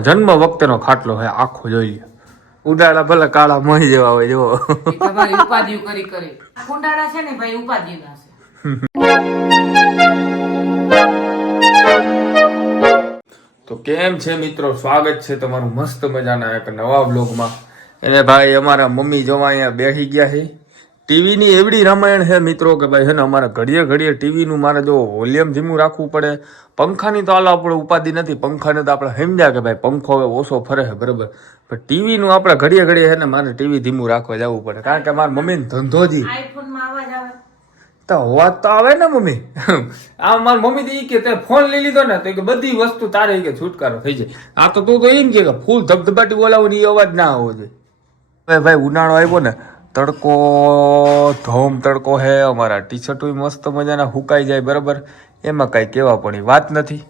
જન્મ વખતેનો ખાટલો હે આખો જોઈએ. ઉડાડા ભલે કાળા મહી જેવા હોય જો તમારી ઉપાધિઓ કરી કરી. કુંડાળા છે ને ભાઈ ઉપાધિ ના છે. તો કેમ છે મિત્રો? સ્વાગત છે તમારું મસ્ત મજાના એક નવા બ્લોગમાં એને ભાઈ અમારા મમ્મી જોવા અહીંયા બેસી ગયા છે. ટીવીની એવડી રામાયણ છે મિત્રો કે ભાઈ હેને અમારે ઘડીએ ઘડીએ ટીવીનું મારે જો વોલ્યુમ ધીમું રાખવું પડે. પંખાની તો હાલ આપણે ઉપાધિ નથી. પંખાને તો આપણે સમજ્યા કે ભાઈ પંખો હવે ઓછો ફરે છે બરાબર. પણ ટીવીનું આપણે ઘડીએ ઘડીએ છે ને મારે ટીવી ધીમું રાખવા જવું પડે. કારણ કે મારા મમ્મીને ધંધો જ. તો વાત તો આવે ને મમ્મી. આ મારી મમ્મી તો એ કે તે ફોન લઈ લીધો ને તો કે બધી વસ્તુ તારે કે છુટકારો થઈ જાય. આ તો તું તો એમ કે કે ફૂલ ધબધબાટી બોલાવો ને એ અવાજ ના આવવો જોઈએ. ભાઈ ઉનાળો આવ્યો ને તડકો ધોમ તડકો હે અમારા ટી શર્ટો મસ્ત મજાના હુકાઈ જાય બરાબર? એમાં કાંઈ કહેવા પણ વાત નથી.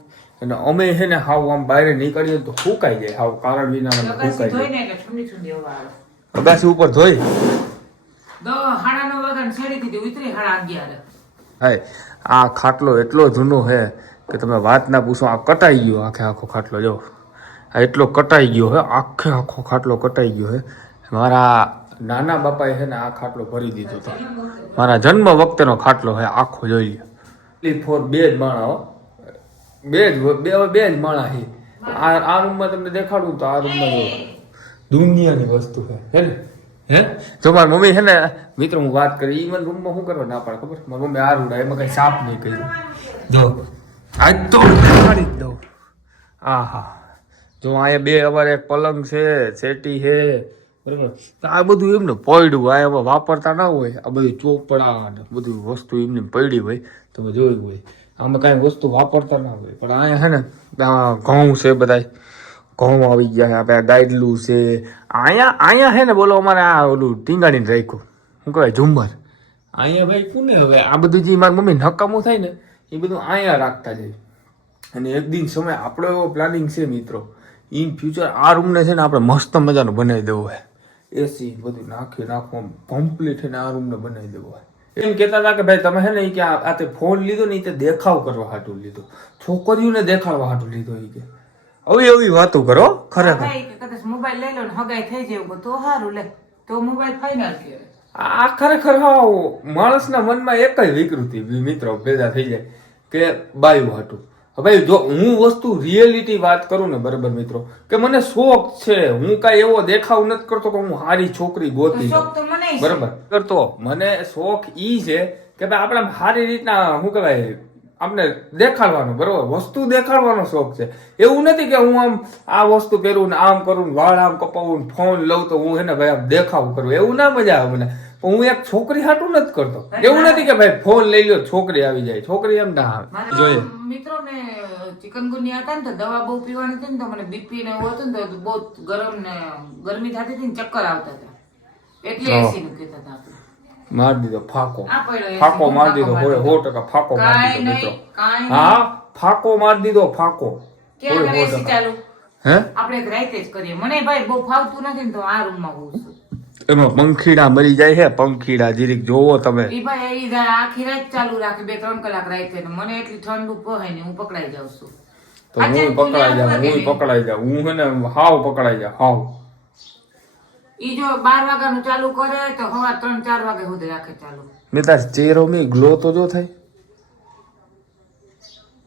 અને અમે છે ને હાવ આમ બહાર નીકળીએ તો હુકાઈ જાય હાવ કારણ વિના હુકાઈ જાય. અગાસી ઉપર ધોઈ? હાય આ ખાટલો એટલો જૂનો છે કે તમે વાત ના પૂછો આ કટાઈ ગયો આખે આખો ખાટલો જો. આ એટલો કટાઈ ગયો હે આખે આખો ખાટલો કટાઈ ગયો હે. મારા નાના બાપાએ છે ને આ ખાટલો ભરી દીધો હતો. મારા જન્મ વખતેનો ખાટલો હે આખો જોઈ. લી ફોર બે જ માણા હો. બે જ બે બે જ માણા હે. આ આ રૂમમાં તમને દેખાડું તો આ રૂમમાં જો. દુનિયાની વસ્તુ છે હે ને? હે? જો મારી મમ્મી છે ને મિત્રો હું વાત કરી ઈ મને રૂમમાં શું કરવા ના પાડે ખબર મારી મમ્મી આ રૂડા એમાં કઈ સાફ નહીં કર્યું. જો આજ તો દેખાડી જ દઉં. આ હા જો અહીંયા બે અમારે એક પલંગ છે સેટી છે. બરાબર? આ બધું એમને પડ્યું. આ એમાં વાપરતા ના હોય. આ બધું ચોપડા ને બધું વસ્તુ એમને પડી હોય તમે જોયું હોય. આમાં કાંઈ વસ્તુ વાપરતા ના હોય. પણ અહીંયા છે ને ઘઉં છે બધાય. ઘઉં આવી ગયા છે. આપણે ગાઈડલું છે. અહીંયા અહીંયા છે ને બોલો, અમારે આ ઓલું ટીંગાડીને રાખ્યું. શું કહેવાય? ઝુમ્મર. અહીંયા ભાઈ કોને હવે? આ બધું જે મારી મમ્મી નકામું થાય ને, એ બધું અહીંયા રાખતા જાય. અને એક દિન સમય આપણો એવો પ્લાનિંગ છે, મિત્રો. ઇન ફ્યુચર આ રૂમને છે ને આપણે મસ્ત મજાનું બનાવી દેવું હોય એસી બધું નાખી નાખવા કમ્પ્લીટ છે આ રૂમને બનાવી દેવો એમ કહેતા હતા કે ભાઈ તમે હે ને કે આ તે ફોન લીધો ને તે દેખાવ કરવા હાટું લીધો. છોકરીઓને દેખાડવા હાટું લીધો એ કે. આવી આવી વાતો કરો ખરેખર. કદાચ મોબાઈલ લઈ લો ને હગાઈ થઈ જાય તો સારું લે. તો મોબાઈલ ફાઈનલ કહેવાય. આ ખરેખર હા માણસના મનમાં એક જ વિકૃતિ મિત્રો પેદા થઈ જાય કે બાયું હાટું. હવે જો હું વસ્તુ રિયલિટી વાત કરું ને બરાબર મિત્રો કે મને શોખ છે હું કાંઈ એવો દેખાવ નથી કરતો કે હું સારી છોકરી ગોતી શોખ તો મને બરાબર? કરતો મને શોખ ઈ છે કે ભાઈ આપણે સારી રીતના શું કહેવાય આપણે દેખાડવાનો બરોબર? વસ્તુ દેખાડવાનો શોખ છે. એવું નથી કે હું આમ આ વસ્તુ પહેરું ને આમ કરું વાળ આમ કપાવું ફોન લઉં તો હું એને ભાઈ આમ દેખાવ કરું. એવું ના મજા આવે મને. પણ હું એક છોકરી હાટું નથી કરતો. એવું નથી કે ભાઈ ફોન લઈ લો છોકરી આવી જાય છોકરી એમ ના આવે. જોઈએ. મિત્રો ને ચિકનગુનિયા હતા ને તો દવા બહુ પીવાની હતી ને તો મને બીપી ને એવું હતું ને તો બહુ ગરમ ને ગરમી થતી હતી ને ચક્કર આવતા હતા. એટલે એસી નું કહેતા હતા આપણે. માર દીધો ફાકો. ફાકો માર દીધો હોય સો ટકા ફાકો માર દીધો નહીં, મિત્રો. કાંઈ હા ફાકો માર દીધો ફાકો. હે? આપણે રાઈતે જ કરીએ. મને ભાઈ બહુ ફાવતું નથી ને તો આ રૂમમાં હોઉં છું. એમાં પંખીડા મરી જાય છે પંખીડા જીરીક જોવો તમે. ઈ ભાઈ ઈ આખી રાત ચાલુ રાખે બે ત્રણ કલાક રાખે મને એટલી ઠંડુ પહોંચે ને હું પકડાઈ જાઉં છું. તો હું પકડાઈ જાઉં હું પકડાઈ જાઉં. હું હે ને હાવ પકડાઈ જાઉં હાવ. ઈ જો બાર વાગ્યાનું ચાલુ કરે તો હવા ત્રણ ચાર વાગે સુધી રાખે ચાલુ. મેં તાર ચહેરો મેં ગ્લો તો જો થાય.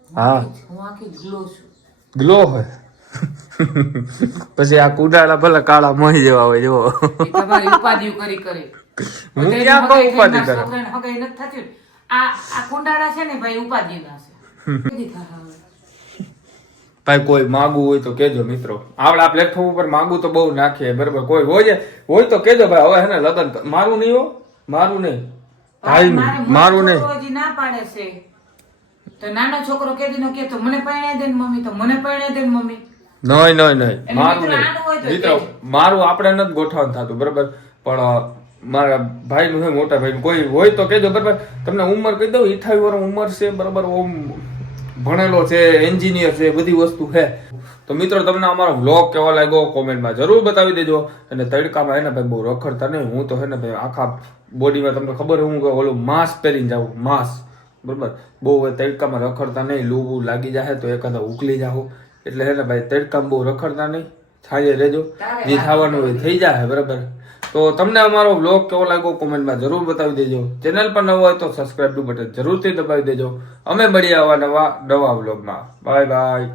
હા હું. આખી ગ્લો છું. ગ્લો હોય. પછી આ કુડાળા ભલે કાળા મહી જેવા હોય જો તમારી ઉપાધિઓ કરી કરી. હું ક્યાં કહું ઉપાધિ કરે? હગાઈ નથી થતી આ આ કુંડાળા છે ને ભાઈ ઉપાધિ ના છે? ભાઈ કોઈ માગવું હોય તો કેજો મિત્રો. આવડા આ પ્લેટફોર્મ ઉપર માગવું તો બહુ નાખીએ બરાબર? કોઈ હોય હોય તો કેજો ભાઈ હવે હેને લગન મારું નહીં હો મારું નહીં. ભાઈ મારું નહીં. ના પાડે છે. તો નાનો છોકરો કેદી નો કે તો મને પરણાઈ દે ને મમ્મી તો મને પરણાઈ દે ને મમ્મી. નહીં નહીં નહીં મારું મિત્રો નહીં. મિત્રો મારું આપણે નથી ગોઠવણ થતું બરાબર? પણ મારા ભાઈનું નું મોટા ભાઈ કોઈ હોય તો કેજો બરાબર? તમને ઉંમર કહી દઉં અઠાવી વર્ષ ઉંમર છે બરાબર? ઓમ ભણેલો છે એન્જિનિયર છે બધી વસ્તુ છે. તો મિત્રો તમને અમારો વ્લોગ કેવો લાગ્યો કોમેન્ટમાં જરૂર બતાવી દેજો. અને તડકામાં હે ને ભાઈ બહુ રખડતા નહીં. હું તો હે ને ભાઈ આખા બોડીમાં તમને ખબર હું કે ઓલું માસ્ક પહેરીને જાઉં માસ. બરાબર? બહુ તડકામાં રખડતા નહીં લૂવું લાગી જાય તો એકાદા ઉકલી જાઓ એટલે હે ને ભાઈ તડકામાં બહુ રખડતા નહીં. થાય રહેજો. જે થવાનું હોય થઈ જાય બરાબર? તો તમને અમારો બ્લોગ કેવો લાગ્યો? કોમેન્ટમાં જરૂર બતાવી દેજો. ચેનલ પર નવો હોય તો સબસ્ક્રાઇબ બટન જરૂરથી દબાવી દેજો. અમે મળીએ આવા નવા નવા બ્લોગમાં બાય બાય